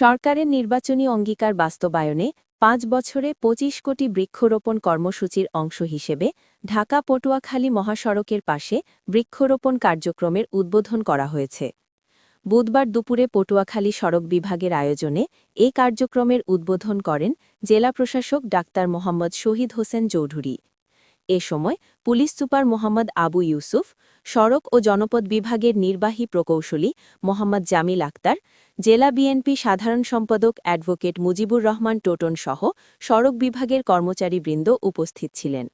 সরকারের নির্বাচনী অঙ্গীকার বাস্তবায়নে ৫ বছরে ২৫ কোটি বৃক্ষরোপণ কর্মসূচির অংশ হিসেবে ঢাকা পটুয়াখালী মহাসড়কের পাশে বৃক্ষরোপণ কার্যক্রমের উদ্বোধন করা হয়েছে। বুধবার দুপুরে পটুয়াখালী সড়ক বিভাগের আয়োজনে এ কার্যক্রমের উদ্বোধন করেন জেলা প্রশাসক ডাক্তার মোহাম্মদ শহীদ হোসেন চৌধুরী। এ সময় পুলিশ সুপার মোহাম্মদ আবু ইউসুফ, সড়ক ও জনপদ বিভাগের নির্বাহী প্রকৌশলী মোহাম্মদ জামিল আক্তার, জেলা বিএনপি সাধারণ সম্পাদক অ্যাডভোকেট মুজিবুর রহমান টোটন সহ সড়ক বিভাগের কর্মচারীবৃন্দ উপস্থিত ছিলেন।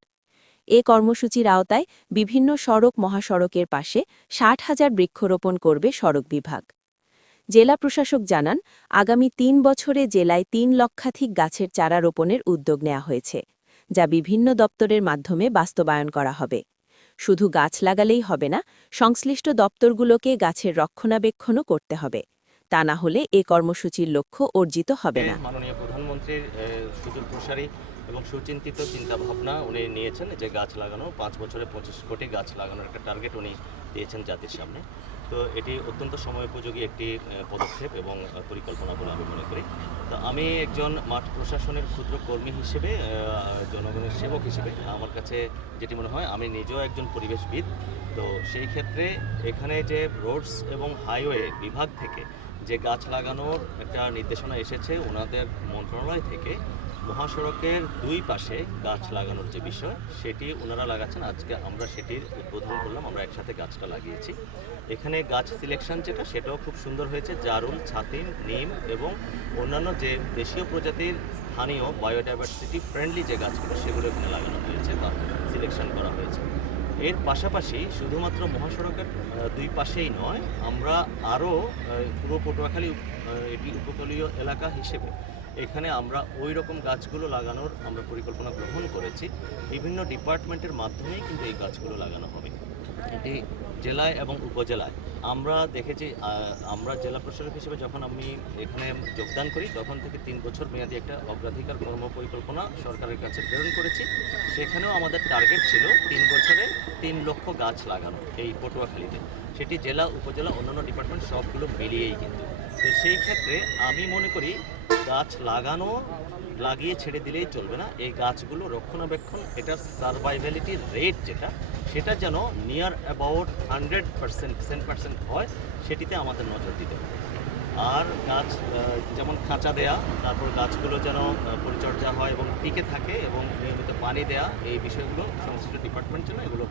এ কর্মসূচির আওতায় বিভিন্ন সড়ক মহাসড়কের পাশে ৬০,০০০ বৃক্ষরোপণ করবে সড়ক বিভাগ। জেলা প্রশাসক জানান, আগামী ৩ বছরে জেলায় ৩ লক্ষাধিক গাছের চারা রোপণের উদ্যোগ নেওয়া হয়েছে, যা বিভিন্ন দপ্তরের মাধ্যমে বাস্তবায়ন করা হবে। শুধু গাছ লাগালেই হবে না, সংশ্লিষ্ট দপ্তরগুলোকে গাছের রক্ষণাবেক্ষণও করতে হবে। তা না হলে এ কর্মসূচির লক্ষ্য অর্জিত হবে না। মাননীয় প্রধানমন্ত্রীর সুদূর প্রসারী এবং সুচিন্তিত চিন্তাভাবনা উনি নিয়েছেন যে গাছ লাগানো ৫ বছরে ২৫ কোটি গাছ লাগানোর একটা টার্গেট উনি দিয়েছেন জাতির সামনে। তো এটি অত্যন্ত সময়োপযোগী একটি পদক্ষেপ এবং পরিকল্পনা বলে আমি মনে করি। তো আমি একজন মাঠ প্রশাসনের ক্ষুদ্র কর্মী হিসেবে, জনগণের সেবক হিসেবে আমার কাছে যেটি মনে হয়, আমি নিজেও একজন পরিবেশবিদ। তো সেই ক্ষেত্রে এখানে যে রোডস এবং হাইওয়ে বিভাগ থেকে যে গাছ লাগানোর একটা নির্দেশনা এসেছে ওনাদের মন্ত্রণালয় থেকে, মহাসড়কের ২ পাশে গাছ লাগানোর যে বিষয় সেটি ওনারা লাগাচ্ছেন। আজকে আমরা সেটির উদ্বোধন করলাম, আমরা একসাথে গাছটা লাগিয়েছি। এখানে গাছ সিলেকশন যেটা, সেটাও খুব সুন্দর হয়েছে। জারুল, ছাতিম, নিম এবং অন্যান্য যে দেশীয় প্রজাতির স্থানীয় বায়োডাইভার্সিটি ফ্রেন্ডলি যে গাছগুলো সেগুলো এখানে লাগানো হয়েছে বা সিলেকশন করা হয়েছে। এর পাশাপাশি শুধুমাত্র মহাসড়কের ২ পাশেই নয়, আমরা আরও পুরো পটুয়াখালী এটি উপকূলীয় এলাকা হিসেবে এখানে আমরা ওই রকম গাছগুলো লাগানোর আমরা পরিকল্পনা গ্রহণ করেছি। বিভিন্ন ডিপার্টমেন্টের মাধ্যমেই কিন্তু এই গাছগুলো লাগানো হবে। এটি জেলায় এবং উপজেলায় আমরা দেখেছি। আমরা জেলা প্রশাসক হিসেবে যখন আমি এখানে যোগদান করি তখন থেকে ৩ বছর মেয়াদী একটা অগ্রাধিকার কর্ম পরিকল্পনা সরকারের কাছে প্রেরণ করেছি। সেখানেও আমাদের টার্গেট ছিল ৩ বছরে ৩ লক্ষ গাছ লাগানো এই পটুয়াখালীতে। সেটি জেলা, উপজেলা, অন্যান্য ডিপার্টমেন্ট সবগুলো মিলিয়েই কিন্তু। তো সেই ক্ষেত্রে আমি মনে করি গাছ লাগিয়ে ছেড়ে দিলেই চলবে না। এই গাছগুলো রক্ষণাবেক্ষণ, এটার সারভাইভ্যালিটি রেট যেটা, সেটা যেন নিয়ার অ্যাবাউট 100% হয়, সেটিতে আমাদের নজর দিতে হবে। আর গাছ যেমন খাঁচা দেয়া, তারপর গাছগুলো যেন পরিচর্যা হয় এবং টিকে থাকে এবং নিয়মিত পানি দেয়া, এই বিষয়গুলো সংশ্লিষ্ট ডিপার্টমেন্ট যেন এগুলো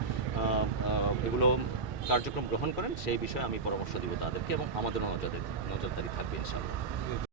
কার্যক্রম গ্রহণ করেন, সেই বিষয়ে আমি পরামর্শ দিব তাদেরকে এবং আমাদের নজরদারি থাকবে ইনশাআল্লাহ।